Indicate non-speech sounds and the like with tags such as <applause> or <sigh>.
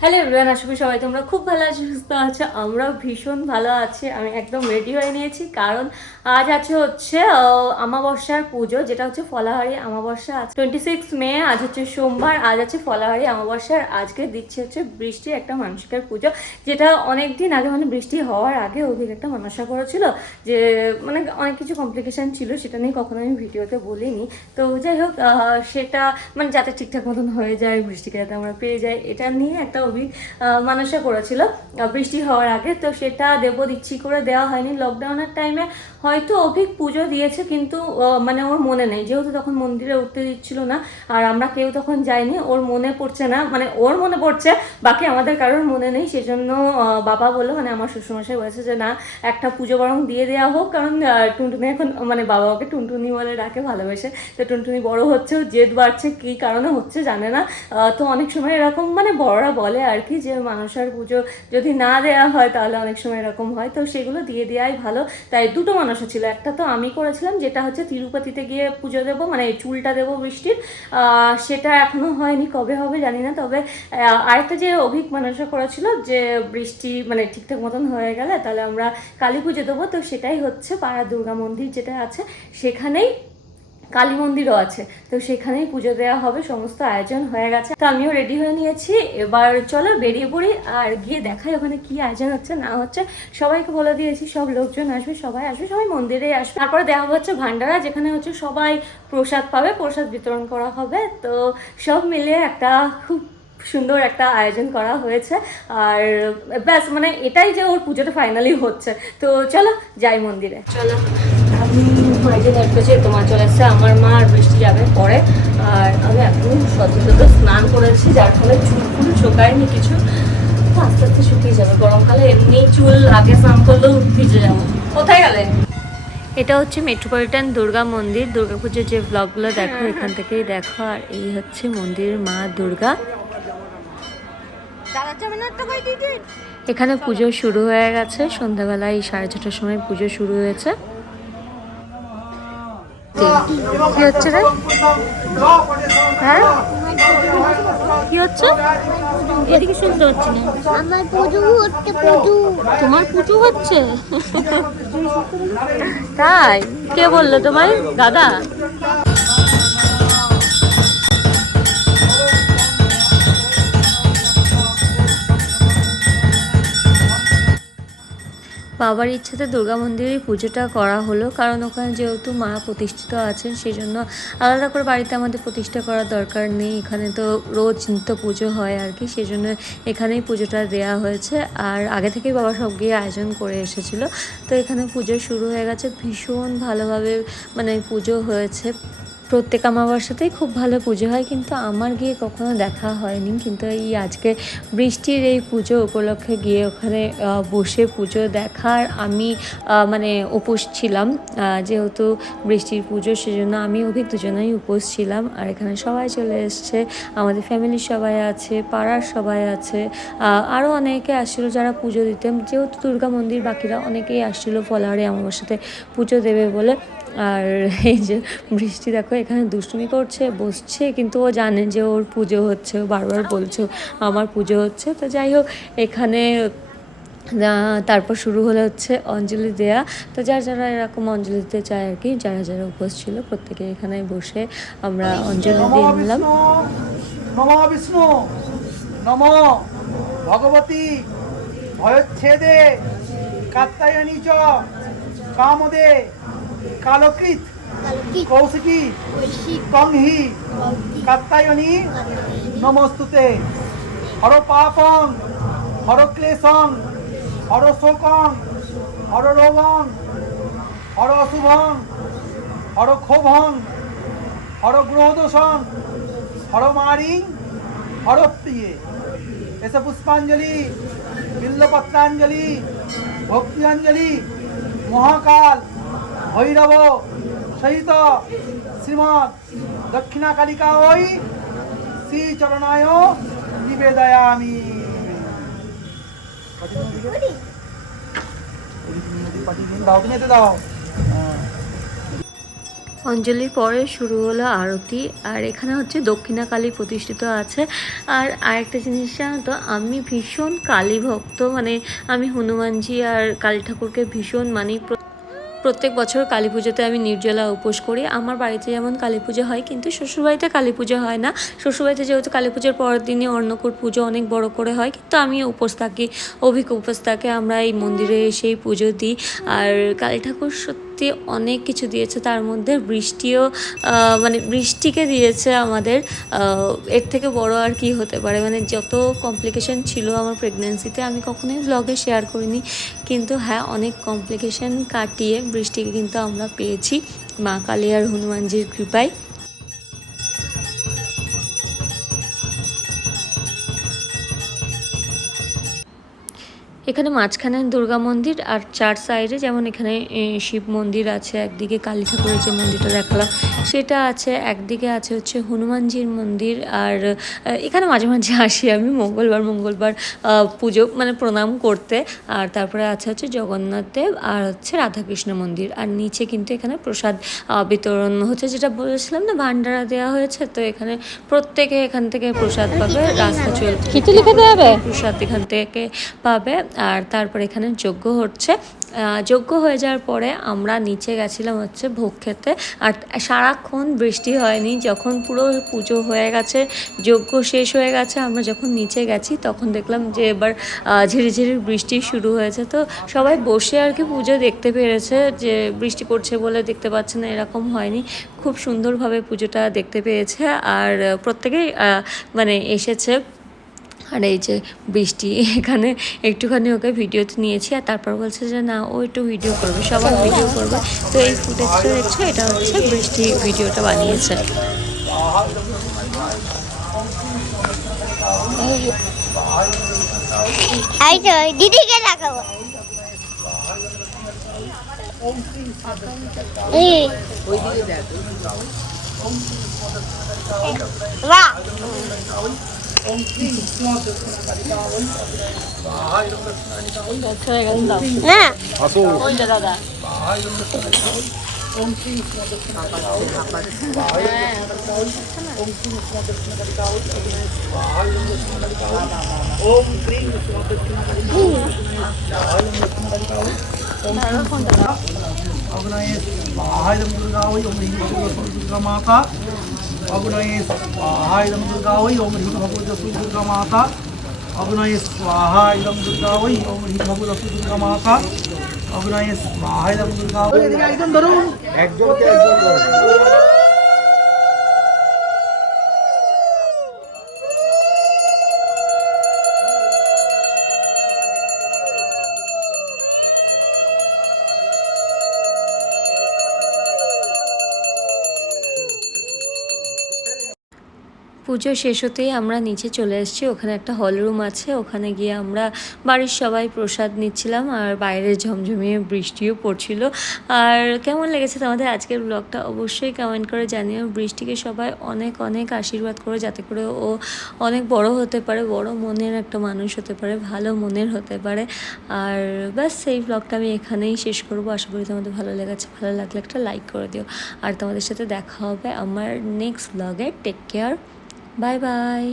Hello everyone আশা করি সবাই তোমরা খুব ভালো আছো, সুস্থ আছো, আমরাও ভীষণ ভালো আছি। আমি একদম রেডি হয়ে নিয়েছি, কারণ আজ আছে হচ্ছে আমাবস্যার পুজো, যেটা হচ্ছে ফলাহারি আমাবস্যা আছে টোয়েন্টি সিক্স মে আজ হচ্ছে সোমবার, আজ আছে ফলাহারি আমাবস্যার আজকে দিচ্ছে হচ্ছে বৃষ্টি একটা মানসিকের পুজো, যেটা অনেক দিন আগে মানে বৃষ্টি হওয়ার আগে অভিক একটা মানসা করেছিল, যে মানে অনেক কিছু কমপ্লিকেশান ছিল, সেটা নিয়ে কখনো আমি ভিডিওতে বলিনি। তো যাই হোক সেটা মানে যাতে ঠিকঠাক মতন হয়ে যায় বৃষ্টিকে যাতে আমরা পেয়ে যাই, এটা নিয়ে একটা অভিক মানসা করেছিল। বৃষ্টি হওয়ার আগে। তো সেটা দেবো দিচ্ছি করে দেওয়া হয়নি। লকডাউনের টাইমে হয়তো অভিক পুজো দিয়েছে, কিন্তু মানে ওর মনে নেই। যেহেতু তখন মন্দিরে উঠতে দিচ্ছিল না, আর আমরা কেউ তখন যাইনি, ওর মনে পড়ছে না। মানে ওর মনে পড়ছে, বাকি আমাদের কারোর মনে নেই। সেজন্য বাবা বলল মানে আমার শ্বশুরমশাই বলেছে যে, না, একটা পুজো বরং দিয়ে দেওয়া হোক। কারণ টুনটুনি এখন মানে বাবা ওকে টুনটুনি বলে ডাকে, ভালোবেসে। তো টুনটুনি বড় হচ্ছে, জেদ বাড়ছে, কী কারণে হচ্ছে জানে না। তো অনেক সময় এরকম মানে বড়রা বলে আর কি যে মানুষের পুজো যদি না দেওয়া হয় তাহলে অনেক সময় এরকম হয়। তো সেগুলো দিয়ে দেওয়াই ভালো। তাই দুটো মানুষও ছিল। একটা তো আমি করেছিলাম, যেটা হচ্ছে তিরুপতিতে গিয়ে পুজো দেবো মানে চুলটা দেবো বৃষ্টির। সেটা এখনও হয়নি, কবে হবে জানি না। তবে আরেকটা যে অভিক মানুষও করেছিল যে বৃষ্টি মানে ঠিকঠাক মতন হয়ে গেলে তাহলে আমরা কালী পুজো দেবো। তো সেটাই হচ্ছে পাড়া দুর্গা মন্দির যেটা আছে, সেখানেই কালী মন্দিরও আছে। তো সেখানেই পুজো দেওয়া হবে, সমস্ত আয়োজন হয়ে গেছে। তো আমিও রেডি হয়ে নিয়েছি। এবার চলো বেরিয়ে পড়ি। আর গিয়ে দেখাই ওখানে কি আয়োজন হচ্ছে, না হচ্ছে। সবাইকে বলে দিয়েছি, সব লোকজন আসবে, সবাই আসবে, সবাই মন্দিরে আসবে। তারপরে দেওয়া হচ্ছে ভান্ডারা, যেখানে হচ্ছে সবাই প্রসাদ পাবে, প্রসাদ বিতরণ করা হবে। তো সব মিলিয়ে একটা খুব সুন্দর একটা আয়োজন করা হয়েছে। আর ব্যাস মানে এটাই যে ওর পুজোটা ফাইনালি হচ্ছে। তো চলো যাই মন্দিরে। চলো। মাঝে দেখতেছি তোমার চলে এসছে, আমার মা আর বৃষ্টি যাবে পরে। আর আমি এখন সচেতন স্নান করেছি, যার ফলে চুল ফুল শুকায়নি কিছু। তো আস্তে আস্তে শুকিয়ে যাবে। গরমকালে এমনি চুল আগে স্নান করলেও ভিজে যাব। কোথায় গেলে? এটা হচ্ছে মেট্রোপলিটন দুর্গা মন্দির। দুর্গাপুজোর যে ব্লগগুলো দেখো, এখান থেকেই দেখো। আর এই হচ্ছে মন্দিরের মা দুর্গা। এখানে পুজো শুরু হয়ে গেছে। সন্ধ্যাবেলায় সাড়ে ছটার সময় পুজো শুরু হয়েছে। কি হচ্ছে রে? হ্যাঁ? কি হচ্ছে? এদিকে শুনতে হচ্ছে না। আমার পুজো হচ্ছে পুজো। তোমার পুজো হচ্ছে? তাই? কে বলল তোমায়? দাদা? বাবার ইচ্ছাতে দুর্গা মন্দিরেই পুজোটা করা হলো, কারণ ওখানে যেহেতু মা প্রতিষ্ঠিত আছেন সেই জন্য আলাদা করে বাড়িতে আমাদের প্রতিষ্ঠা করার দরকার নেই। এখানে তো রোজ নিত্য পুজো হয় আর কি সেই জন্য এখানেই পুজোটা দেওয়া হয়েছে। আর আগে থেকেই বাবা সব গিয়ে আয়োজন করে এসেছিল। তো এখানে পুজো শুরু হয়ে গেছে, ভীষণ ভালোভাবে মানে পুজো হয়েছে। প্রত্যেক আমাবস্যাতেই খুব ভালো পুজো হয়, কিন্তু আমার গিয়ে কখনো দেখা হয়নি। কিন্তু এই আজকে বৃষ্টির এই পুজো উপলক্ষে গিয়ে ওখানে বসে পুজো দেখার আমি মানে উপোস ছিলাম। যেহেতু বৃষ্টির পুজো সেজন্য আমি অভিক দুজনেই উপোস ছিলাম। আর এখানে সবাই চলে এসছে, আমাদের ফ্যামিলির সবাই আছে, পাড়ার সবাই আছে আরও অনেকে আসছিল যারা পুজো দিতেন। যেহেতু দুর্গা মন্দির বাকিরা অনেকেই আসছিল ফলাহারি আমাবস্যাতে পুজো দেবে বলে। আর <laughs> এই যে বৃষ্টি দেখো এখানে দুষ্টুমি করছে বসছে কিন্তু ও জানে যে ওর পুজো হচ্ছে বারবার বলছে আমার পুজো হচ্ছে। তো যাই হোক এখানে তারপর শুরু হলো হচ্ছে অঞ্জলি দেয়া। তো যারা যারা এরকম অঞ্জলি দিতে চায় আর কি যারা যারা উপোস ছিল প্রত্যেকে এখানে বসে আমরা অঞ্জলি দিয়ে নিলাম। বিষ্ণু নমো বিষ্ণু নমো ভগবতী ভয়চ্ছেদে কাত্তায়নী চ কামদে কালকৃত কৌশিকী কংহি কাত্তায়নী নমস্তুতে হর পাপং হর ক্লেশং হর শোকং হর রোগং হর অশুভং হর ক্ষোভং হর গ্রহদোষং হর মারিং হর প্রিয়ে এসে পুষ্পাঞ্জলি বিল্লপত্রাঞ্জলি ভক্তিঞ্জলি মহাকাল। ভৈরব, সহিত শ্রীমৎ দক্ষিণা কালিকা ওই শ্রী চরণায় নিবেদয়ামি হ্যাঁ। পরে শুরু হলো আরতি, আর এখানে হচ্ছে দক্ষিণা কালী প্রতিষ্ঠিত আছে আর আরেকটা জিনিস জানো তো, আমি ভীষণ কালী ভক্ত মানে আমি হনুমানজি আর কালী ঠাকুরকে ভীষণ মানি প্রত্যেক বছর কালী পুজোতে আমি নির্জলা উপোস করি। আমার বাড়িতে যেমন কালী পুজো হয়, কিন্তু শ্বশুরবাড়িতে কালী পুজো হয় না। শ্বশুরবাড়িতে যেহেতু কালী পুজোর পরের দিনে অন্নকূট পুজো অনেক বড় করে হয়, কিন্তু আমি উপোস থাকি, অভিক উপোস থাকে। আমরা এই মন্দিরে এসেই পুজো দিই। আর কালী ঠাকুর সত্যি অনেক কিছু দিয়েছে। তার মধ্যে বৃষ্টিও মানে বৃষ্টিকে দিয়েছে আমাদের। এর থেকে বড় আর কি হতে পারে? মানে যত কমপ্লিকেশন ছিল আমার প্রেগনেন্সিতে আমি কখনোই ব্লগে শেয়ার করিনি। কিন্তু হ্যাঁ অনেক কমপ্লিকেশন কাটিয়ে বৃষ্টিকে কিন্তু আমরা পেয়েছি। মা কালী আর হনুমানজির কৃপায়। এখানে মাঝখানে দুর্গা মন্দির আর চার সাইডে যেমন এখানে শিব মন্দির আছে একদিকে কালী ঠাকুরের যে মন্দিরটা দেখালাম সেটা আছে একদিকে আছে হচ্ছে হনুমানজির মন্দির আর এখানে মাঝে মাঝে আসি আমি মঙ্গলবার মঙ্গলবার পুজো মানে প্রণাম করতে আর তারপরে আছে হচ্ছে জগন্নাথ দেব আর হচ্ছে রাধাকৃষ্ণ মন্দির আর নিচে কিন্তু এখানে প্রসাদ বিতরণ হচ্ছে যেটা বলেছিলাম না ভান্ডারা দেওয়া হয়েছে তো এখানে প্রত্যেকে এখান থেকে প্রসাদ পাবে রাস্তা চল খিচুড়ি খেতে হবে? প্রসাদ এখান থেকে পাবে আর তারপর এখানে যজ্ঞ হচ্ছে। যজ্ঞ হয়ে যাওয়ার পরে আমরা নিচে গেছিলাম হচ্ছে ভোগ খেতে। আর সারাক্ষণ বৃষ্টি হয়নি, যখন পুরো পুজো হয়ে গেছে, যজ্ঞ শেষ হয়ে গেছে, আমরা যখন নিচে গেছি তখন দেখলাম যে এবার ঝিরিঝিরি বৃষ্টি শুরু হয়েছে। তো সবাই বসে আর কি পুজো দেখতে পেরেছে যে বৃষ্টি পড়ছে বলে দেখতে পাচ্ছে না, এরকম হয়নি। খুব সুন্দরভাবে পুজোটা দেখতে পেয়েছে। আর প্রত্যেকেই মানে এসেছে। আর এই যে বৃষ্টি এখানে একটুখানি ওকে ভিডিওতে নিয়েছি আর তারপর বলছে যে না ও একটু ভিডিও করবে সবার ভিডিও করবে। তো এই ফুটেজটা দেখছ এটা হচ্ছে বৃষ্টি ভিডিওটা বানিয়েছে। দিদিকে দেখাবো। এই বাহ না ওম ক্রিং অগ্নয়ে স্বাহায়দম দুর্গা ওই ওম হ্রিং ভগবতী দুর্গা মাতা অগ্নয়ে স্বাহা ইদম দুর্গা ওই ওম হ্রিং ভগবতী দুর্গা মাতা অগ্নয়ে স্বাহা ইদম দুর্গা ওই ওম হ্রিং ভগবতী দুর্গা মাতা অগ্নয়ে স্বাহা ইদম দুর্গা একজন ধরুন। একজনকে একজন পুজো শেষ হতেই আমরা নিচে চলে এসেছি। ওখানে একটা হল রুম আছে। ওখানে গিয়ে আমরা বাড়ির সবাই প্রসাদ নিচ্ছিলাম আর বাইরে ঝমঝমিয়ে বৃষ্টিও পড়ছিল। আর কেমন লেগেছে তোমাদের আজকের ব্লগটা অবশ্যই কমেন্ট করে জানিও। বৃষ্টিকে সবাই অনেক অনেক আশীর্বাদ করে যাতে করে ও অনেক বড় হতে পারে, বড় মনের একটা মানুষ হতে পারে, ভালো মনের হতে পারে। আর ব্যাস, সেই ব্লগটা আমি এখানেই শেষ করব। আশা করি তোমাদের ভালো লেগেছে। ভালো লাগলে একটা লাইক করে দিও। আর তোমাদের সাথে দেখা হবে আমার নেক্সট ব্লগে টেক কেয়ার বাই বাই